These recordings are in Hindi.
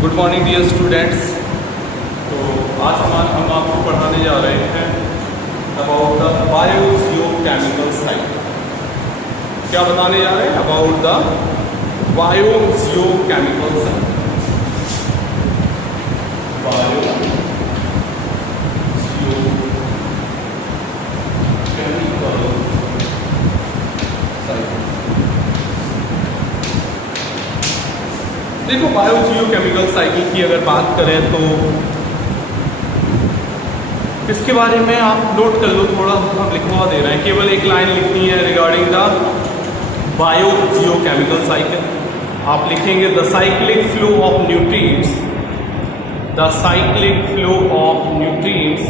Good morning dear students. तो आज हम आपको पढ़ाने जा रहे हैं अबाउट द बायोजियोकेमिकल साइकिल। क्या बताने जा रहे हैं? About the biogeochemical cycle. देखो, बायोजियोकेमिकल साइकिल की अगर बात करें तो इसके बारे में आप नोट कर लो, थोड़ा हम लिखवा दे रहे हैं। केवल एक लाइन लिखनी है रिगार्डिंग द बायोजियोकेमिकल साइकिल। आप लिखेंगे the cyclic flow of nutrients, the cyclic flow of nutrients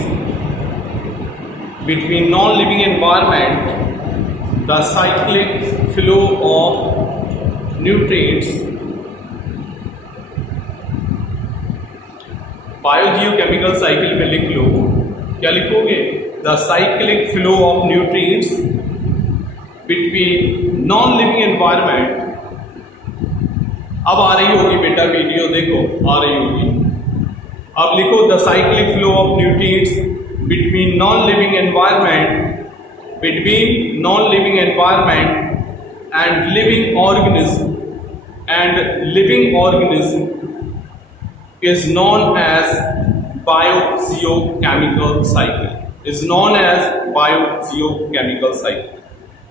between non living environment, the cyclic flow of nutrients. Biogeochemical cycle में लिख लो, क्या लिखोगे? The cyclic flow of nutrients between non living environment. अब आ रही होगी बेटा, वीडियो देखो, आ रही होगी। अब लिखो the cyclic flow of nutrients between non living environment, between non living environment and living organism, and living organism is known as biogeochemical cycle, is known as biogeochemical cycle।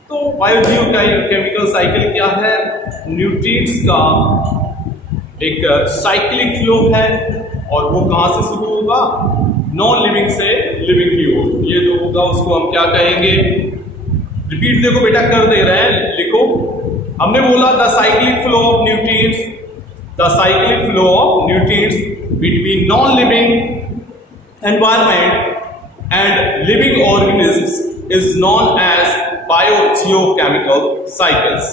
तो बायोजियोकेमिकल साइकिल क्या है? न्यूट्रिएंट्स का एक साइक्लिक फ्लो है, और वो कहाँ से शुरू होगा? नॉन लिविंग से लिविंग की ओर। ये जो होगा उसको हम क्या कहेंगे? रिपीट देखो बेटा, कर दे रहे हैं, लिखो। हमने बोला the cyclic flow of nutrients, the cyclic flow of nutrients between non-living environment and living organisms is known as biogeochemical cycles।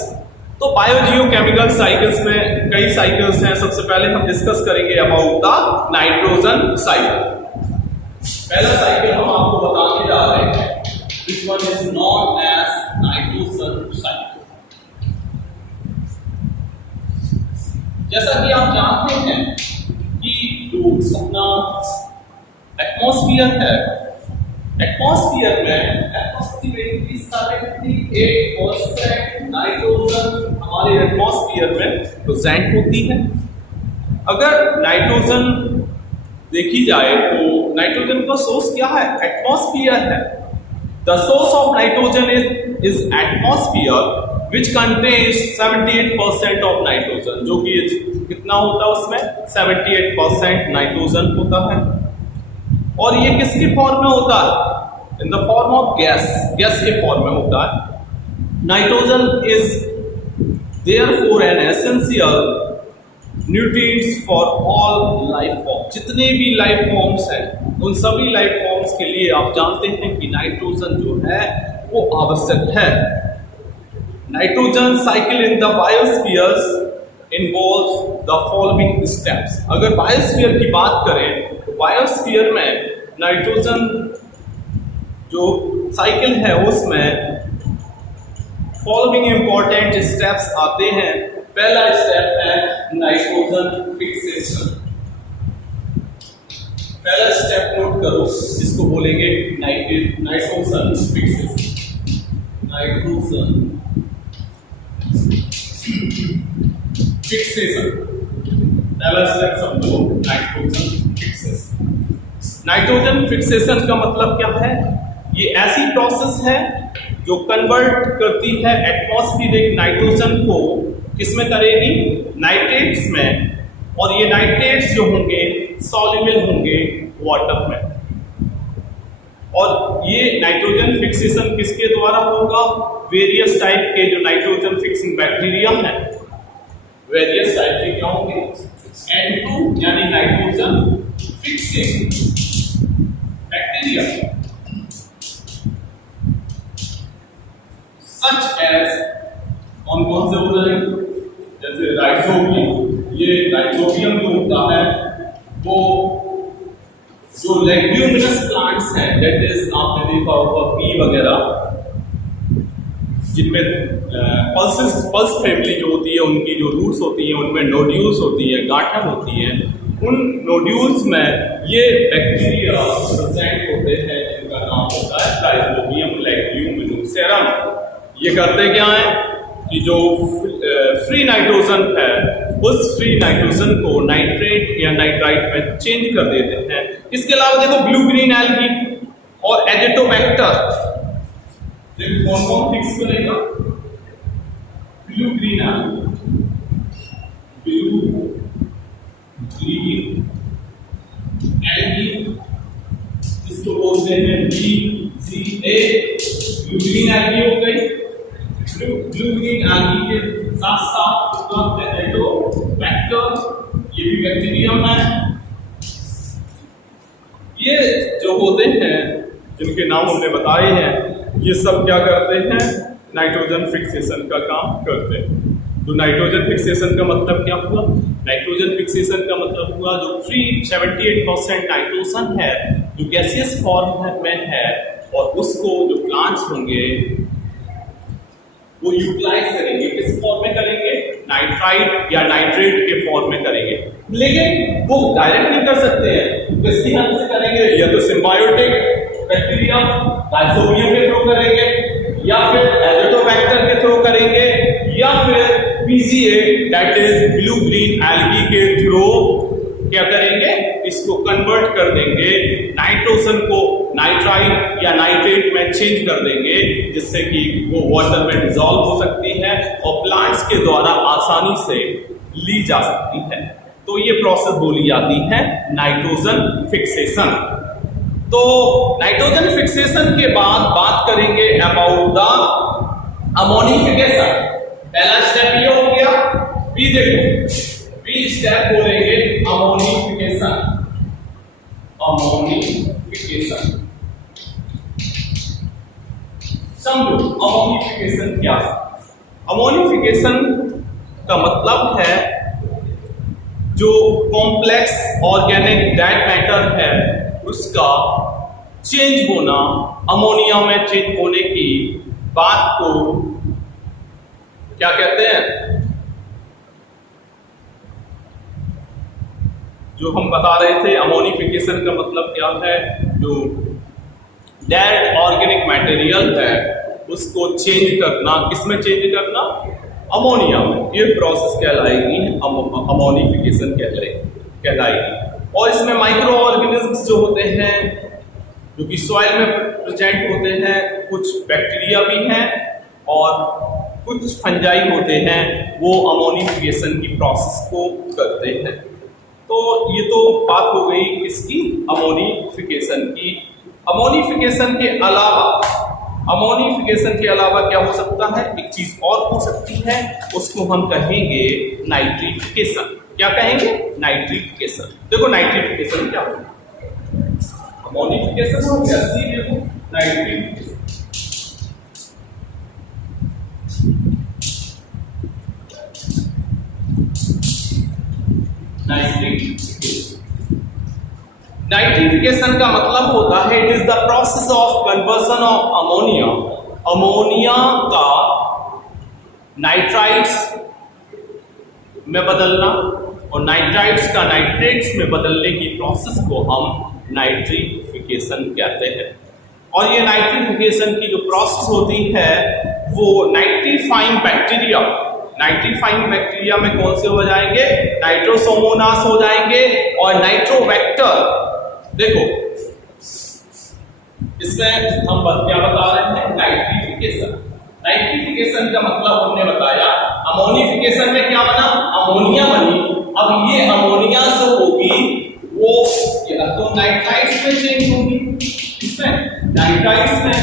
तो बायोजियोकेमिकल साइकिल्स में कई साइकिल्स हैं। सबसे पहले हम डिस्कस करेंगे अबाउट द नाइट्रोजन साइकिल। पहला साइकिल हम आपको बताने जा रहे हैं, this one is known as nitrogen cycle. जैसा कि आप जानते हैं कि जो अपना एटमॉस्फेयर है, एटमॉस्फेयर में अप्रोक्सीमेटली 78% नाइट्रोजन हमारे एटमॉस्फेयर में प्रेजेंट होती है। अगर नाइट्रोजन देखी जाए तो नाइट्रोजन का सोर्स क्या है? एटमॉस्फेयर है। The source of nitrogen is atmosphere which contains 78% of nitrogen, जो कि कितना होता है उसमें? 78% नाइट्रोजन होता है। और ये किसके फॉर्म में होता है? In the form of gas, gas के फॉर्म में होता है। Nitrogen is therefore an essential nutrients for all life form. जितने भी लाइफ फॉर्म्स हैं, उन सभी लाइफ फॉर्म्स के लिए आप जानते हैं कि नाइट्रोजन जो है वो आवश्यक है। Nitrogen cycle in the biospheres involves the following steps. अगर बायोस्फीयर की बात करें तो बायोस्फीयर में नाइट्रोजन जो साइकिल है उसमें फॉलोइंग इंपॉर्टेंट स्टेप्स आते हैं। पहला स्टेप है नाइट्रोजन फिक्सेशन। पहला स्टेप नोट करो, जिसको बोलेंगे नाइट्रोजन फिक्सेशन। नाइट्रोजन फिक्सेशन, पहला स्टेप समझो, नाइट्रोजन फिक्सेशन। नाइट्रोजन फिक्सेशन का मतलब क्या है? ये ऐसी प्रोसेस है जो कन्वर्ट करती है एटमॉस्फेरिक नाइट्रोजन को किसमें करेगी? नाइट्रेट्स में। और ये नाइट्रेट्स जो होंगे सॉल्युबल होंगे वाटर में। और ये नाइट्रोजन फिक्सेशन किसके द्वारा होगा? वेरियस टाइप के जो नाइट्रोजन फिक्सिंग बैक्टीरिया है, वेरियस टाइप के क्या होंगे? N2 यानी nitrogen fixing bacteria, such as कौन कौन से हो जाएंगे? जैसे राइजोबियम। ये राइजोबियम जो होता है वो जो लेग्यूमिनस प्लांट्स हैं, दैट इज आपने देखा होगा पी वगैरह, जिनमें पल्स फैमिली जो होती है उनकी जो रूट्स होती हैं उनमें नोड्यूल्स होती हैं, गांठन होती हैं। उन नोड्यूल्स में ये बैक्टीरिया प्रेजेंट होते हैं जिनका नाम होता है राइजोबियम लेग्यूमिनोसेरम। ये करते क्या है कि जो फ्री नाइट्रोजन है उस फ्री नाइट्रोजन को नाइट्रेट या नाइट्राइट में चेंज कर देते हैं। इसके अलावा देखो ब्लू ग्रीन एल्गी और एजिटोबैक्टर, देखो कौन कौन फिक्स करेगा, blue green algae, blue green algae, इसको बोलते हैं BCA, ब्लू ग्रीन एल्गी हो गई। ब्लू ग्रीन एल्गी के साथ साथ एजिटोबैक्टर, ये भी बैक्टीरियम है। ये जो होते हैं जिनके नाम हमने बताए हैं ये सब क्या करते हैं, नाइट्रोजन फिक्सेशन का काम करते हैं। तो नाइट्रोजन फिक्सेशन का मतलब क्या हुआ, नाइट्रोजन फिक्सेशन का मतलब हुआ जो फ्री 78% नाइट्रोजन है जो गैसियस फॉर्म में है और उसको जो प्लांट्स होंगे वो यूटिलाइज करेंगे, किस फॉर्म में करेंगे, नाइट्राइट या नाइट्रेट के फॉर्म में करेंगे। लेकिन वो डायरेक्ट नहीं कर सकते हैं, किसकी हेल्प से करेंगे, या तो सिम्बायोटिक बैक्टीरिया राइजोबियम के थ्रू करेंगे, या फिर एजिटोबैक्टर के थ्रू करेंगे, या फिर BCA that is blue green algae के थ्रू क्या करेंगे, इसको कन्वर्ट कर देंगे, नाइट्रोजन को नाइट्राइट या नाइट्रेट में चेंज कर देंगे जिससे कि वो वाटर में डिसॉल्व हो सकती है और प्लांट्स के द्वारा आसानी से ली जा सकती है। तो ये प्रोसेस बोली जाती है नाइट्रोजन फिक्सेशन। तो नाइट्रोजन फिक्सेशन के बाद बात करेंगे अबाउट द अमोनिफिकेशन। पहला स्टेप ये हो गया, बी देखो, बी स्टेप बोलेंगे अमोनिफिकेशन। अमोनिफिकेशन समझो, अमोनिफिकेशन क्या है? अमोनिफिकेशन का मतलब है जो कॉम्प्लेक्स ऑर्गेनिक डेड मैटर है उसका चेंज होना, अमोनिया में चेंज होने की बात को क्या कहते हैं, जो हम बता रहे थे अमोनिफिकेशन का मतलब क्या है, जो डेड ऑर्गेनिक मटेरियल है उसको चेंज करना, किसमें चेंज करना, अमोनिया में। ये प्रोसेस कहलाएगी अमोनिफिकेशन कहलाएगी। और इसमें माइक्रो ऑर्गेनिज्म्स जो होते हैं जो कि सॉइल में प्रेजेंट होते हैं, कुछ बैक्टीरिया भी हैं और कुछ फंजाई होते हैं, वो अमोनिफिकेशन की प्रोसेस को करते हैं। तो ये तो बात हो गई इसकी अमोनिफिकेशन की। अमोनिफिकेशन के अलावा क्या हो सकता है, एक चीज और हो सकती है, उसको हम कहेंगे नाइट्रिफिकेशन। क्या कहेंगे, नाइट्रिफिकेशन। देखो नाइट्रिफिकेशन क्या होगा, अमोनिफिकेशन हो गया, सी देखो नाइट्रिफिकेशन। नाइट्रिफिकेशन का मतलब होता है it is the process of conversion of ammonia, ammonia का नाइट्राइट्स में बदलना और नाइट्राइट्स का नाइट्रेट्स में बदलने की प्रोसेस को हम नाइट्रिफिकेशन कहते हैं। और ये नाइट्रिफिकेशन की जो प्रोसेस होती है वो नाइट्रीफाइंग बैक्टीरिया में कौन से हो जाएंगे, नाइट्रोसोमोनास हो जाएंगे और नाइट्रोबैक्टर। देखो इसमें हम क्या बता रहे हैं, नाइट्रिफिकेशन। नाइट्रिफिकेशन का मतलब हमने बताया, अमोनिफिकेशन में क्या बना, अमोनिया बनी। अब ये अमोनिया जो होगी वो या तो नाइट्राइट्स में चेंज होगी, इसमें नाइट्राइट्स में,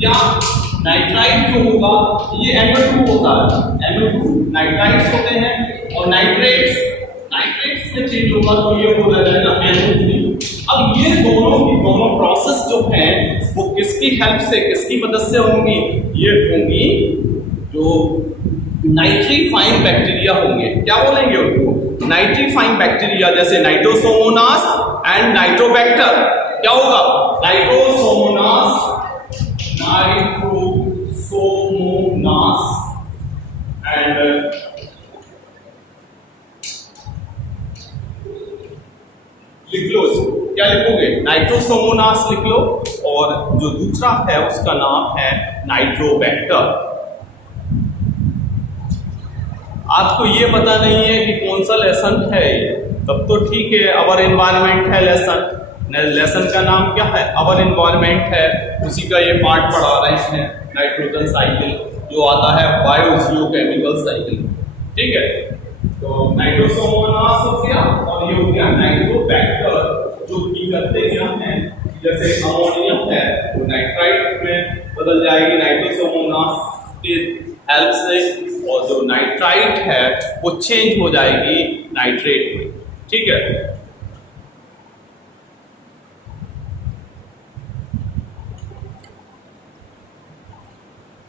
या नाइट्राइट जो होगा ये NO2 होता है, NO2 नाइट्राइट्स होते हैं और नाइट्रेट्स में चेंज होगा तो ये हो जाएगा NO3। अब ये दोनों प्रोसेस जो है वो किसकी हेल्प से, किसकी मदद से होंगी, ये होंगी जो नाइट्रीफाइंग बैक्टीरिया होंगे। क्या बोलेंगे उनको, नाइट्रीफाइंग बैक्टीरिया, जैसे नाइट्रोसोमोनास एंड नाइट्रोबैक्टर। क्या होगा, नाइट्रोसोमोनास नाइट्रोसोमोनास एंड लिख लो इसको, क्या लिखोगे? नाइट्रोसोमोनास लिख लो, और जो दूसरा है उसका नाम है नाइट्रोबैक्टर। आपको ये पता नहीं है कि कौन सा लेसन है ये, तब तो ठीक है। अवर एनवायरनमेंट है लेसन का नाम क्या है? अवर एनवायरनमेंट है, उसी का ये पार्ट पढ़ा रहे हैं, नाइट्रोजन साइकिल जो आता है बायो जियोकेमिकल साइकिल, ठीक है। तो नाइट्रोसोमोनास हो गया, और ये हो गया नाइट्रोबैक्टर, जो की करते क्या हैं, जैसे अमोनिया है वो नाइट्राइट में बदल जाएगी नाइट्रोसोमोनास के हेल्प से, और जो नाइट्राइट है वो चेंज हो जाएगी नाइट्रेट में, ठीक है।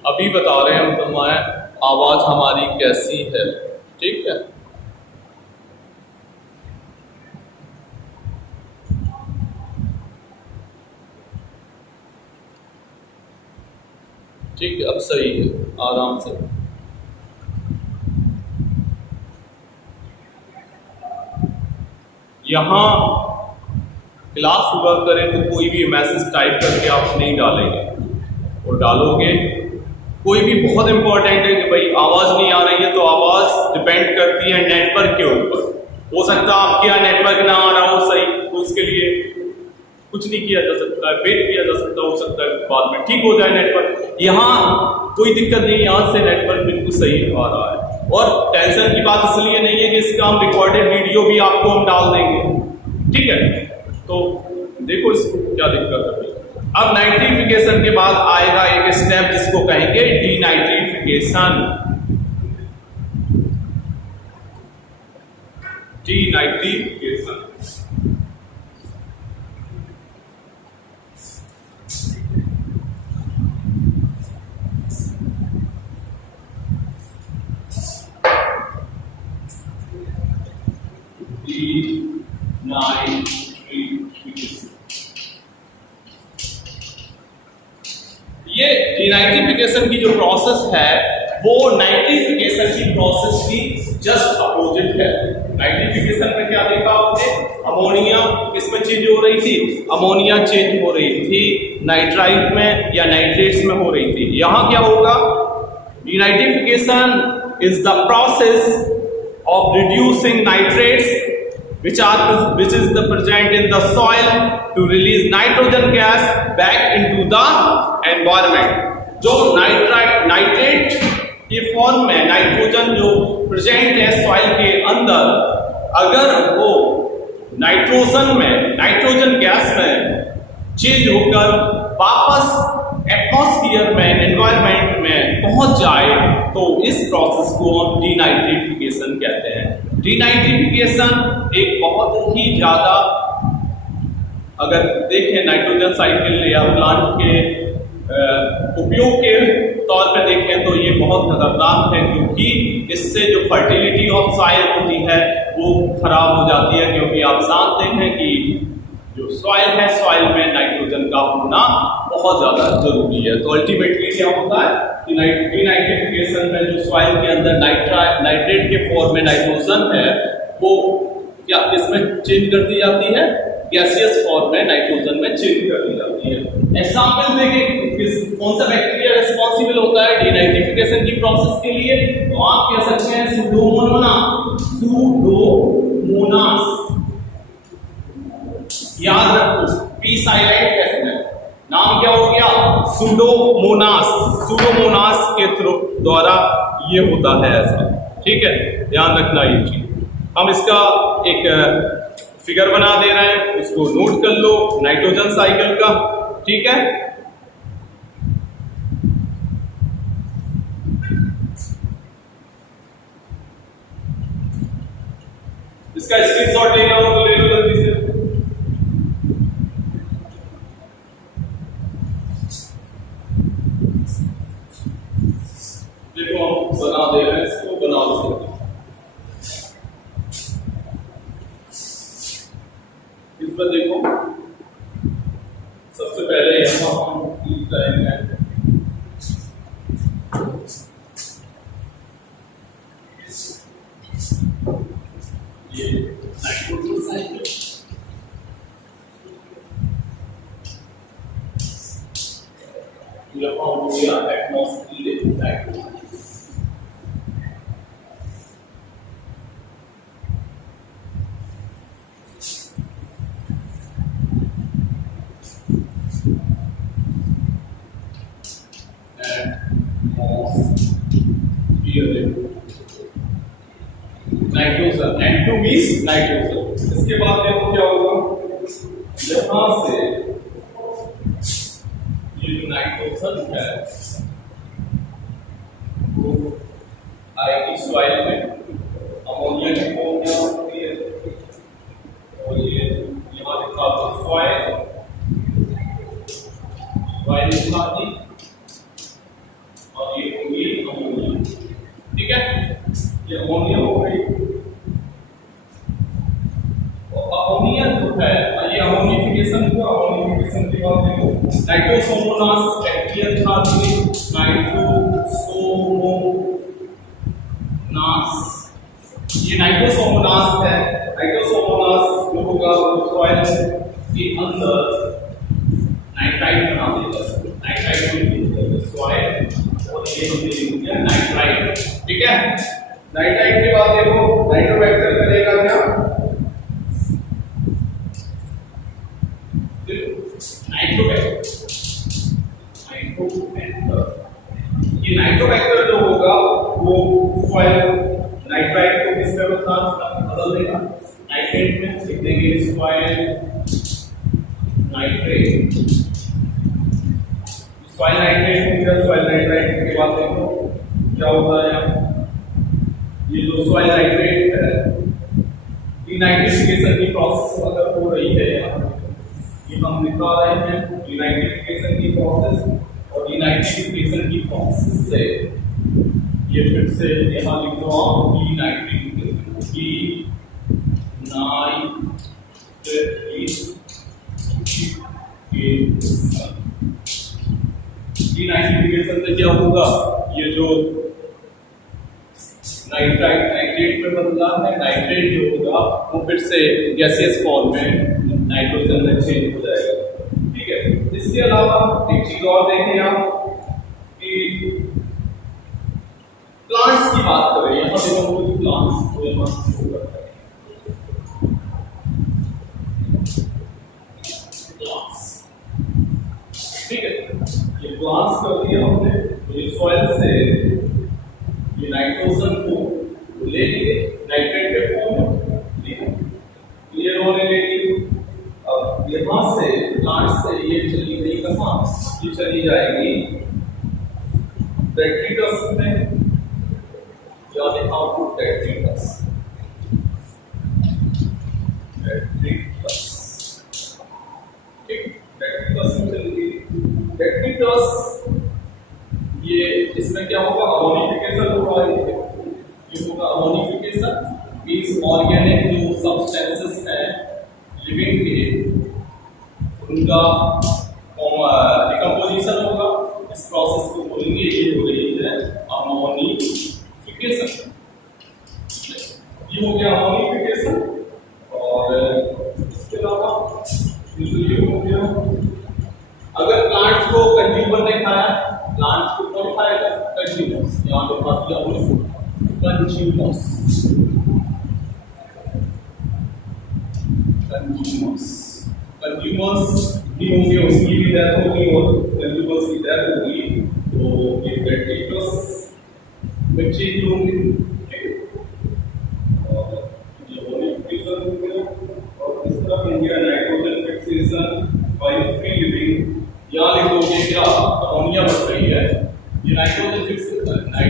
अभी बता रहे हैं हम तुम्हें आवाज हमारी कैसी है, ठीक है। ठीक है, अब सही है, आराम से। यहाँ क्लास हुआ करें तो कोई भी मैसेज टाइप करके आप नहीं डालेंगे, और डालोगे कोई भी बहुत इंपॉर्टेंट है कि भाई आवाज नहीं आ रही है, तो आवाज डिपेंड करती है नेटवर्क के ऊपर। हो सकता है आपके यहाँ नेटवर्क ना आ रहा हो सही, तो उसके लिए कुछ नहीं किया जा सकता है, वेट किया जा सकता, हो सकता है बाद में ठीक हो जाए नेटवर्क। यहाँ कोई दिक्कत नहीं, आज से नेटवर्क बिल्कुल सही आ रहा है, और टेंशन की बात इसलिए नहीं है कि इसका हम रिकॉर्डेड वीडियो भी आपको हम डाल देंगे, ठीक है। तो देखो इसको क्या दिक्कत है। अब नाइट्रिफिकेशन के बाद आएगा एक स्टेप जिसको कहेंगे डीनाइट्रिफिकेशन। डीनाइट्रिफिकेशन ये डीनाइट्रिफिकेशन की जो प्रोसेस है वो नाइट्रिफिकेशन की प्रोसेस की जस्ट अपोजिट है। नाइट्रिफिकेशन में क्या देखा आपने? अमोनिया किसमें चेंज हो रही थी? अमोनिया चेंज हो रही थी नाइट्राइट में या नाइट्रेट्स में हो रही थी। यहां क्या होगा? Denitrification is the process of reducing nitrates which is the present in the soil to release nitrogen gas back into the environment। जो नाइट्रेट के फॉर्म में नाइट्रोजन जो प्रेजेंट है सॉइल के अंदर, अगर वो नाइट्रोजन गैस में चेंज होकर वापस एटमॉस्फेयर में एनवायरनमेंट में पहुंच जाए तो इस प्रोसेस को हम डीनाइट्रिफिकेशन कहते हैं। डीनाइट्रिफिकेशन एक बहुत ही ज्यादा, अगर देखें नाइट्रोजन साइकिल या प्लांट के उपयोग के तौर पे देखें तो ये बहुत खतरनाक है, क्योंकि इससे जो फर्टिलिटी ऑफ सॉइल होती है वो खराब हो जाती है, क्योंकि आप जानते हैं कि जो सॉइल है सॉइल में नाइट्रोजन का होना बहुत ज्यादा जरूरी है। तो अल्टीमेटली क्या होता है कि डीनाइट्रिफिकेशन में जो सॉइल के अंदर नाइट्रेट के फॉर्म में नाइट्रोजन है वो क्या इसमें चेंज कर दी जाती है, गैसियस फॉर्म में नाइट्रोजन में चेंज कर दी जाती है। एग्जाम्पल देखें कौन सा बैक्टीरिया रिस्पॉन्सिबल होता है डीनाइट्रिफिकेशन की प्रोसेस के लिए, तो आप कह सकते हैं सूडोमोनास। याद रखो पी साइलेंट है इसमें, नाम क्या हो गया? सूडोमोनास। सूडोमोनास के द्वारा ये होता है ऐसा, ठीक है, ध्यान रखना ये चीज। हम इसका एक फिगर बना दे रहे हैं, उसको नोट कर लो, नाइट्रोजन साइकिल का, ठीक है। इसका स्क्रीनशॉट लेना हो तो ले लो जल्दी से। देखो हम बना दे रहे हैं, इसको बना दो। इस पर देखो, सबसे पहले यहाँ हम क्लिक करेंगे नाइट्रोजन साइकिल। यहाँ हो गया atmospheric nitrogen. Nitrogen N2 means nitrogen. इसके बाद देखो क्या होगा, यहां से ये जो नाइट्रोजन है वो आएगी सॉइल में, अमोनिया की फॉर्म में होती है। और ये यहाँ लिखा तो सॉइल लिखा थी, और ये होगी अमोनिया। ठीक है, ये अमोनिया हो गई। अमोनिया जो है ये अमोनिफिकेशन को अमोनिफिकेशन के बाद देखो नाइट्रोसोमोनास बैक्टीरियल था, नाइट्रोसोमोनास, ये नाइट्रोसोमोनास है। नाइट्रोसोमोनास जो होगा वो सॉइल के अंदर नाइट्राइट बना देगा, नाइट्राइट को लिखेंगे सॉइल, और ये हम लिखेंगे नाइट्राइट। ठीक है, नाइट्राइट के बाद देखो नाइट्रोबैक्टर करेगा क्या, ये नाइट्रोबैक्टर जो होगा वो सॉइल नाइट्राइट को किस में बदल देगा, नाइट्रेट में लिख देंगे सॉइल नाइट्रेट। सॉइल नाइट्रेट हो गया, सॉइल नाइट्राइट के बाद देखो क्या होता है, ये जो सॉइल नाइट्रेट है डीनाइट्रिफिकेशन की प्रोसेस अगर हो रही है, ये हम दिखा रहे हैं डीनाइट्रिफिकेशन की प्रोसेस, और डीनाइट्रिफिकेशन की प्रोसेस से ये फिर से यहाँ लिख दो आप डीनाइट्रिफिकेशन से क्या होगा, ये जो नाइट्रेट में बदला है, नाइट्रेट जो होगा वो फिर से गैसियस फॉर्म में नाइट्रोजन में चेंज हो जाएगा। ठीक है, इसके अलावा एक चीज और देखें आप कि प्लांट्स की बात करें, यहाँ देखो कुछ प्लांट्स को यहाँ शो करता है, प्लांट्स। ठीक है, ये प्लांट्स कर दिया हमने, तो ये सॉइल से ये नाइट्रोजन को ले लिए नाइट्रेट के फॉर्म में, क्लियर होने लगी। अब यहाँ से प्लांट से ये चली गई कहाँ, ये चली जाएगी डेट्रिटस में, या दिखाओ तो डेट्रिटस, ठीक, डेट्रिटस में चली गई। डेट्रिटस ये इसमें क्या होगा, अमोनिफिकेशन होगा, ये होगा अमोनिफिकेशन मींस ऑर्गेनिक जो सब्सटेंसेस हैं लिविंग के उनका डिकम्पोजिशन होगा। इस प्रोसेस को बोलेंगे, ये हो रही है अमोनिफिकेशन। ये हो गया अमोनिफिकेशन। और इसके अलावा ये हो गया, अगर प्लांट्स को कंज्यूमर ने खाया, प्लांट्स को कौन खाएगा, कंज्यूमर्स, यहाँ पे बात किया हमने कंज्यूमर्स, कंज्यूमर्स भी होंगे, उसकी भी डेथ होगी और कंज्यूमर्स की डेथ होगी, तो ये डेट्रिटस में चेंज होंगे। और ये अमोनिफिकेशन हो गया, और इस तरह हो गया nitrogen fixation by free living. यहाँ लिखोगे क्या, अमोनिया बन रही है, ये nitrogen fixation by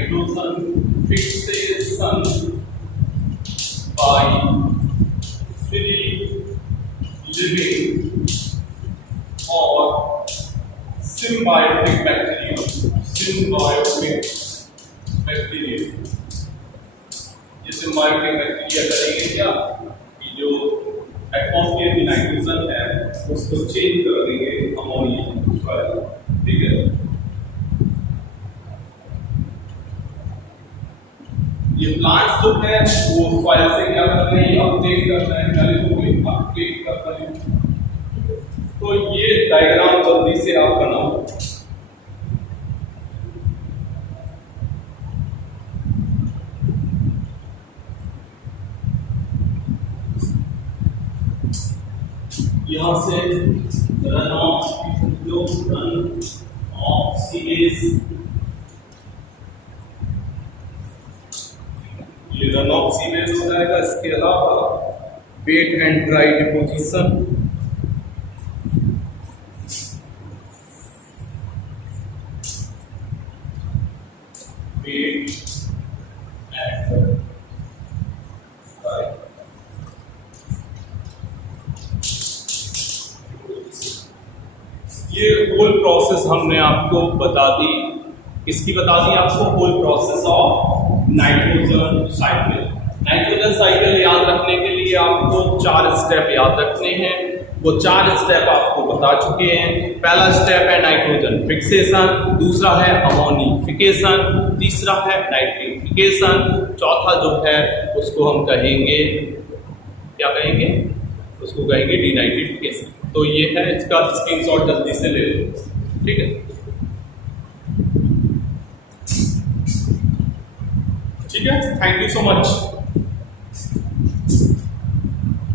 free living और symbiotic bacteria, ये symbiotic bacteria करेंगे क्या कि जो एटमॉस्फेयर की नाइट्रोजन है उसको चेंज कर देंगे अमोनिया। ठीक है, ये प्लांट्स जो है वो सॉइल से क्या कर रहे हैं, अपटेक कर रहे हैं, पहले तो अपटेक कर रहे हैं। तो ये डायग्राम जल्दी से आप बनाओ। यहाँ से रन ऑफ सीरीज, ये रन ऑफ सीरीज हो जाएगा। इसके अलावा wet and dry deposition, wet and dry, ये होल प्रोसेस हमने आपको बता दी। किसकी बता दी आपको? Whole process of nitrogen cycle. Nitrogen cycle याद रखने के लिए आपको 4 स्टेप याद रखने हैं। वो 4 स्टेप आपको बता चुके हैं। पहला स्टेप है नाइट्रोजन फिक्सेशन, दूसरा है अमोनिफिकेशन, तीसरा है नाइट्रिफिकेशन, चौथा जो है उसको हम कहेंगे, क्या कहेंगे? उसको कहेंगे डीनाइट्रिफिकेशन। तो ये है, इसका स्क्रीनशॉट जल्दी से ले लो, ठीक है? ठीक है, थैंक यू सो मच।